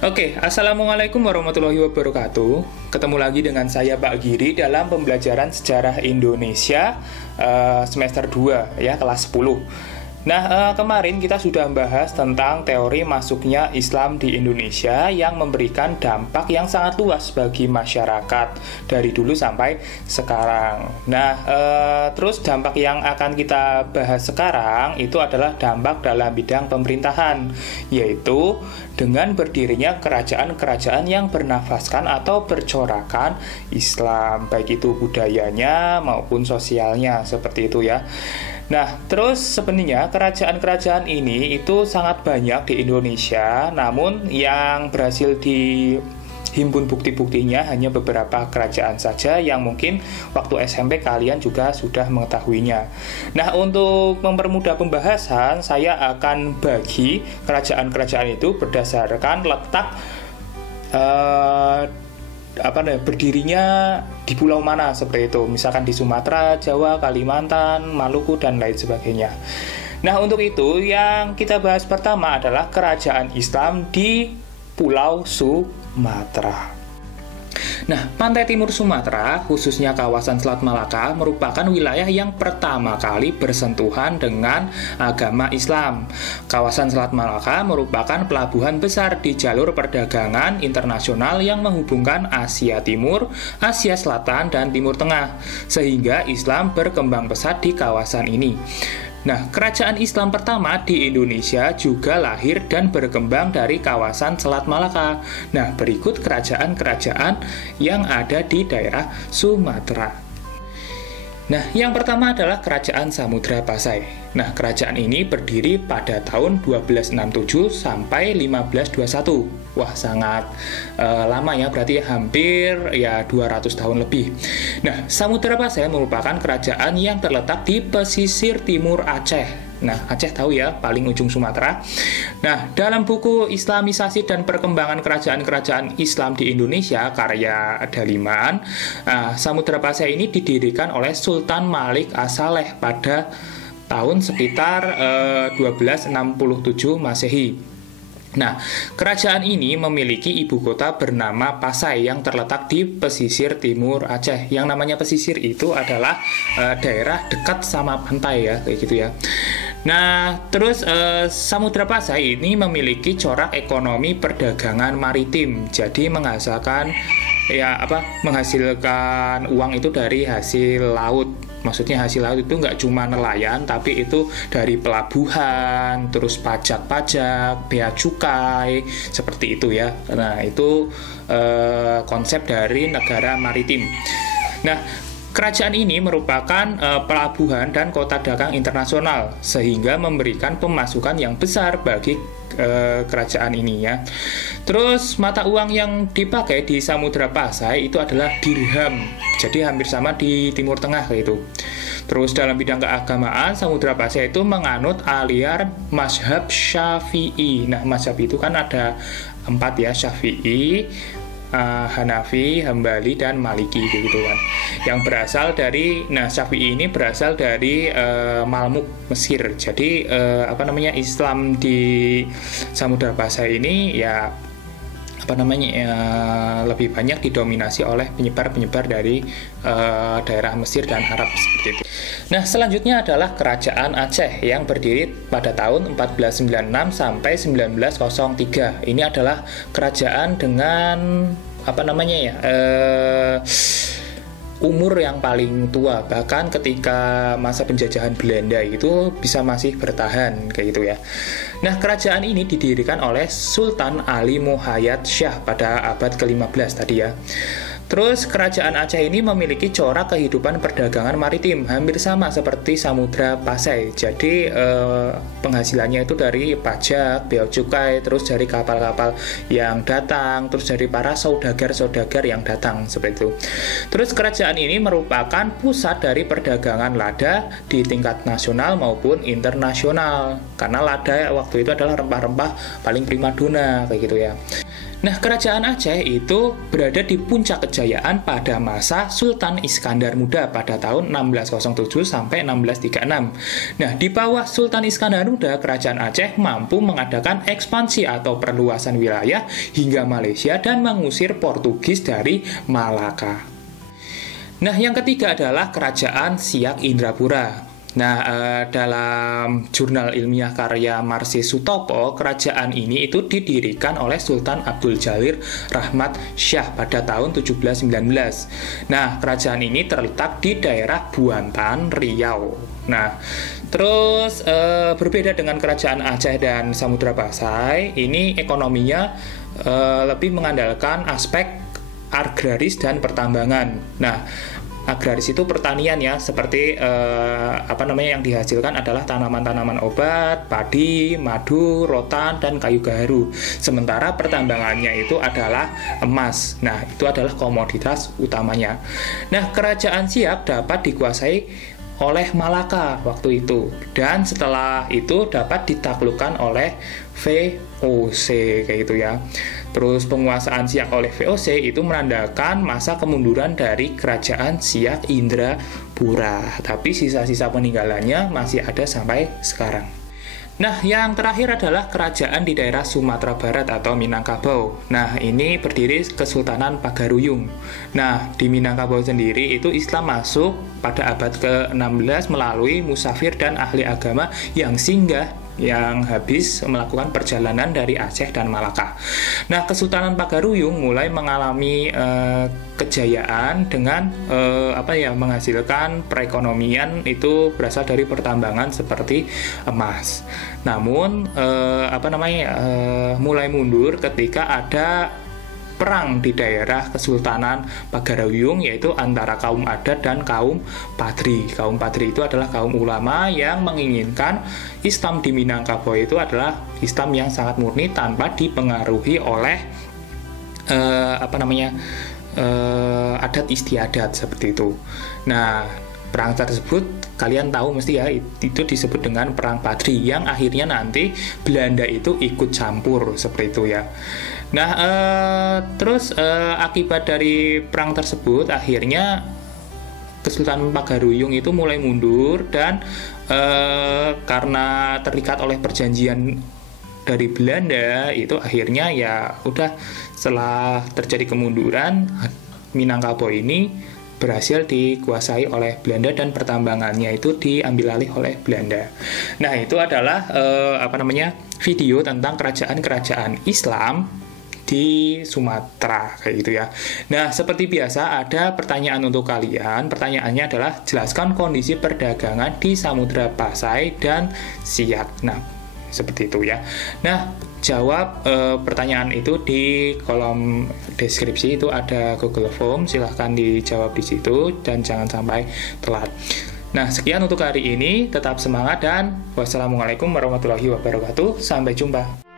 Oke, Assalamualaikum warahmatullahi wabarakatuh. Ketemu lagi dengan saya Pak Giri dalam pembelajaran sejarah Indonesia semester 2 ya, kelas 10. Nah, kemarin kita sudah membahas tentang teori masuknya Islam di Indonesia yang memberikan dampak yang sangat luas bagi masyarakat dari dulu sampai sekarang. Nah, terus dampak yang akan kita bahas sekarang itu adalah dampak dalam bidang pemerintahan, yaitu dengan berdirinya kerajaan-kerajaan yang bernafaskan atau bercorakan Islam, baik itu budayanya maupun sosialnya, seperti itu ya. Nah, terus sebenarnya kerajaan-kerajaan ini itu sangat banyak di Indonesia, namun yang berhasil dihimpun bukti-buktinya hanya beberapa kerajaan saja yang mungkin waktu SMP kalian juga sudah mengetahuinya. Nah, untuk mempermudah pembahasan, saya akan bagi kerajaan-kerajaan itu berdasarkan letak berdirinya di pulau mana, seperti itu. Misalkan di Sumatera, Jawa, Kalimantan, Maluku, dan lain sebagainya. Nah, untuk itu yang kita bahas pertama adalah kerajaan Islam di Pulau Sumatera. Nah, pantai timur Sumatera, khususnya kawasan Selat Malaka, merupakan wilayah yang pertama kali bersentuhan dengan agama Islam. Kawasan Selat Malaka merupakan pelabuhan besar di jalur perdagangan internasional yang menghubungkan Asia Timur, Asia Selatan, dan Timur Tengah, sehingga Islam berkembang pesat di kawasan ini. Nah, kerajaan Islam pertama di Indonesia juga lahir dan berkembang dari kawasan Selat Malaka. Nah, berikut kerajaan-kerajaan yang ada di daerah Sumatera. Nah, yang pertama adalah Kerajaan Samudra Pasai. Nah, kerajaan ini berdiri pada tahun 1267 sampai 1521. Wah, sangat lama ya, berarti hampir 200 tahun lebih. Nah, Samudra Pasai merupakan kerajaan yang terletak di pesisir timur Aceh. Nah, Aceh tahu ya, paling ujung Sumatera. Nah, dalam buku Islamisasi dan Perkembangan Kerajaan-Kerajaan Islam di Indonesia, karya Daliman, Samudra Pasai ini didirikan oleh Sultan Malik As-Saleh pada tahun sekitar 1267 Masehi. Nah, kerajaan ini memiliki ibu kota bernama Pasai yang terletak di pesisir timur Aceh. Yang namanya pesisir itu adalah daerah dekat sama pantai ya, kayak gitu ya. Nah, terus Samudra Pasai ini memiliki corak ekonomi perdagangan maritim. Jadi menghasilkan uang itu dari hasil laut. Maksudnya hasil laut itu nggak cuma nelayan, tapi itu dari pelabuhan, terus pajak-pajak, bea cukai, seperti itu ya. Nah, itu konsep dari negara maritim. Nah, kerajaan ini merupakan pelabuhan dan kota dagang internasional, sehingga memberikan pemasukan yang besar bagi kerajaan ini ya. Terus mata uang yang dipakai di Samudra Pasai itu adalah dirham. Jadi hampir sama di Timur Tengah kayak itu. Terus dalam bidang keagamaan, Samudra Pasai itu menganut aliran mazhab Syafi'i. Nah, mazhab itu kan ada 4 ya, Syafi'i, Hanafi, Hambali, dan Maliki gitu kan. Yang berasal dari, Syafi'i ini berasal dari Malmuk, Mesir. Jadi Islam di Samudra Pasai ini lebih banyak didominasi oleh penyebar-penyebar dari daerah Mesir dan Arab seperti itu. Nah, selanjutnya adalah Kerajaan Aceh yang berdiri pada tahun 1496 sampai 1903. Ini adalah kerajaan dengan umur yang paling tua, bahkan ketika masa penjajahan Belanda itu bisa masih bertahan kayak gitu ya. Nah, kerajaan ini didirikan oleh Sultan Ali Muhayyad Shah pada abad ke-15 tadi ya. Terus kerajaan Aceh ini memiliki corak kehidupan perdagangan maritim hampir sama seperti Samudra Pasai. Jadi penghasilannya itu dari pajak, bea cukai, terus dari kapal-kapal yang datang, terus dari para saudagar-saudagar yang datang seperti itu. Terus kerajaan ini merupakan pusat dari perdagangan lada di tingkat nasional maupun internasional. Karena lada waktu itu adalah rempah-rempah paling primadona kayak gitu ya. Nah, kerajaan Aceh itu berada di puncak kejayaan pada masa Sultan Iskandar Muda pada tahun 1607 sampai 1636. Nah, di bawah Sultan Iskandar Muda, kerajaan Aceh mampu mengadakan ekspansi atau perluasan wilayah hingga Malaysia dan mengusir Portugis dari Malaka. Nah, yang ketiga adalah kerajaan Siak Indrapura. Nah, dalam jurnal ilmiah karya Marsi Sutopo, kerajaan ini itu didirikan oleh Sultan Abdul Jalil Rahmat Syah pada tahun 1719. Nah, kerajaan ini terletak di daerah Buantan, Riau. Nah, terus berbeda dengan kerajaan Aceh dan Samudra Pasai, ini ekonominya lebih mengandalkan aspek agraris dan pertambangan. Nah, agraris itu pertanian ya, seperti yang dihasilkan adalah tanaman-tanaman obat, padi, madu, rotan, dan kayu gaharu. Sementara pertambangannya itu adalah emas. Nah, itu adalah komoditas utamanya. Nah, kerajaan Siak dapat dikuasai oleh Malaka waktu itu, dan setelah itu dapat ditaklukkan oleh VOC kayak gitu ya. Terus penguasaan Siak oleh VOC itu menandakan masa kemunduran dari kerajaan Siak Indrapura, tapi sisa-sisa peninggalannya masih ada sampai sekarang. Nah, yang terakhir adalah kerajaan di daerah Sumatera Barat atau Minangkabau. Nah, ini berdiri Kesultanan Pagaruyung. Nah, di Minangkabau sendiri itu Islam masuk pada abad ke-16 melalui musafir dan ahli agama yang singgah yang habis melakukan perjalanan dari Aceh dan Malaka. Nah, Kesultanan Pagaruyung mulai mengalami kejayaan dengan menghasilkan perekonomian itu berasal dari pertambangan seperti emas. Namun mulai mundur ketika ada perang di daerah Kesultanan Pagaruyung, yaitu antara kaum adat dan kaum Padri. Kaum Padri itu adalah kaum ulama yang menginginkan Islam di Minangkabau itu adalah Islam yang sangat murni tanpa dipengaruhi oleh adat istiadat seperti itu. Nah, perang tersebut kalian tahu mesti ya, itu disebut dengan Perang Padri, yang akhirnya nanti Belanda itu ikut campur seperti itu ya. Nah, terus akibat dari perang tersebut akhirnya Kesultanan Pagaruyung itu mulai mundur, dan karena terikat oleh perjanjian dari Belanda itu akhirnya ya udah, setelah terjadi kemunduran, Minangkabau ini berhasil dikuasai oleh Belanda dan pertambangannya itu diambil alih oleh Belanda. Nah, itu adalah video tentang kerajaan-kerajaan Islam di Sumatera kayak gitu ya. Nah, seperti biasa ada pertanyaan untuk kalian. Pertanyaannya adalah jelaskan kondisi perdagangan di Samudra Pasai dan Siak. Nah, seperti itu ya. Nah, jawab pertanyaan itu di kolom deskripsi, itu ada Google Form, silahkan dijawab di situ dan jangan sampai telat. Nah, sekian untuk hari ini, tetap semangat dan wassalamualaikum warahmatullahi wabarakatuh. Sampai jumpa.